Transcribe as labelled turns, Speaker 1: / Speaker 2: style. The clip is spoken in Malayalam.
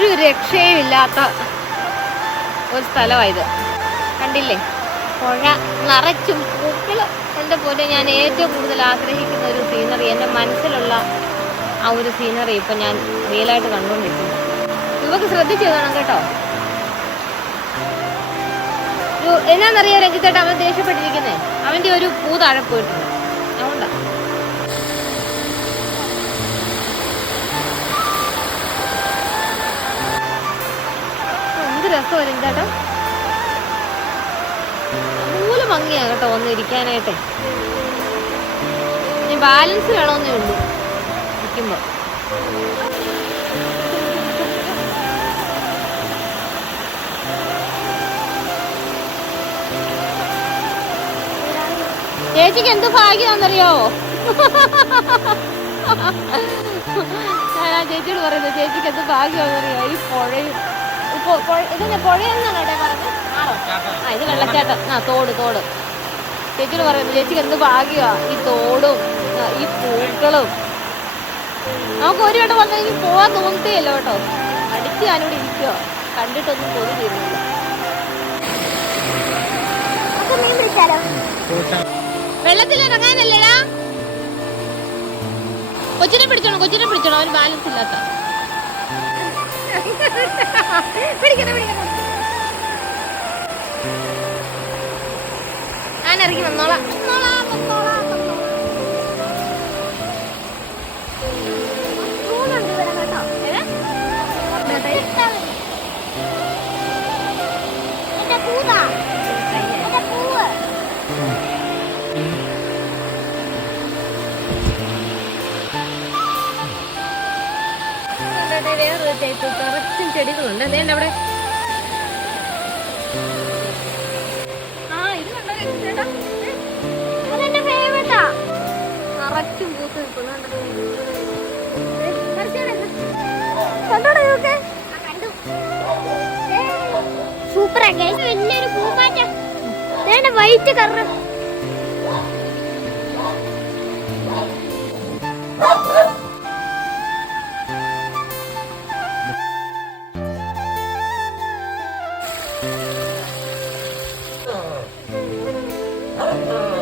Speaker 1: ഇല്ലാത്ത ഒരു സ്ഥലമായത് കണ്ടില്ലേ? പുഴ നിറച്ചും പൂക്കൾ എന്റെ പോലെ ഞാൻ ഏറ്റവും കൂടുതൽ ആഗ്രഹിക്കുന്ന ഒരു സീനറി എന്റെ മനസ്സിലുള്ള ആ ഒരു സീനറി ഇപ്പം ഞാൻ റിയലായിട്ട് കണ്ടുകൊണ്ടിരിക്കുന്നു. ഇവക്ക് ശ്രദ്ധിച്ചു വേണം കേട്ടോ. ഒരു- എന്നാന്നറിയാം രഞ്ജിത്തേട്ടാ അവൻ ദേഷ്യപ്പെട്ടിരിക്കുന്നേ? അവന്റെ ഒരു പൂ താഴെ പോയിട്ടുണ്ട്. എന്ത് വരും കേട്ടോ മൂല ഭംഗിയാ കേട്ടോ ഒന്ന് ഇരിക്കാനായിട്ട്. ഇനി ബാലൻസ് വേണമെന്നേ ഉള്ളൂ. ഇരിക്കുമ്പോ. ചേച്ചിക്ക് എന്ത് ഭാഗ്യാന്നറിയോ ഞാൻ ആ ചേച്ചിയോട് പറയുന്നത് ചേച്ചിക്ക് എന്ത് ഭാഗ്യാന്നറിയോ ഈ പുഴയും ഇതെന്നെ പുഴയെന്നാണ് ഇവിടെ പറഞ്ഞത്. ആ ഇത് വെള്ളച്ചാട്ടം. ആ തോട് തോട്. ചേച്ചിയോട് പറയുന്നത് ചേച്ചിക്ക് എന്ത് ഭാഗ്യമാ. ഈ തോടും ഈ പൂക്കളും. നമുക്ക് ഒരു വട്ടം വന്നു ഇനി പോവാൻ തോന്നിയില്ല കേട്ടോ. അടിച്ച് ഞാനിവിടെ ഇരിക്കുവോ. കണ്ടിട്ടൊന്നും കൊതി തീരുന്നില്ല. വെള്ളത്തിലിറങ്ങാനല്ലേടാ കൊച്ചിനെ പിടിച്ചോണം കൊച്ചിനെ പിടിച്ചോണം. അവന് ബാലൻസ് ഇല്ലാത്ത. പിടിക്കണം ഇറങ്ങി വന്നോളാം. വന്നോളാം.
Speaker 2: സ്പൂണുണ്ട് ഇവിടെ
Speaker 1: വേറൊരു ടൈപ്പ് കുറച്ചും ചെടികളുണ്ട്. അതേണ്ട അവിടെ? ആ ഇത് കണ്ടോ ചേട്ടാ
Speaker 2: അതെന്റെ ഫേവറേറ്റാ
Speaker 1: നിറച്ചും പൂത്ത് നിൽക്കുന്നുണ്ട്
Speaker 2: കണ്ടോടാ ഇതൊക്കെ? കണ്ടു. സൂപ്പറാ ഗൈസ് വലിയൊരു പൂമാറ്റം വൈറ്റ് കറ Come on,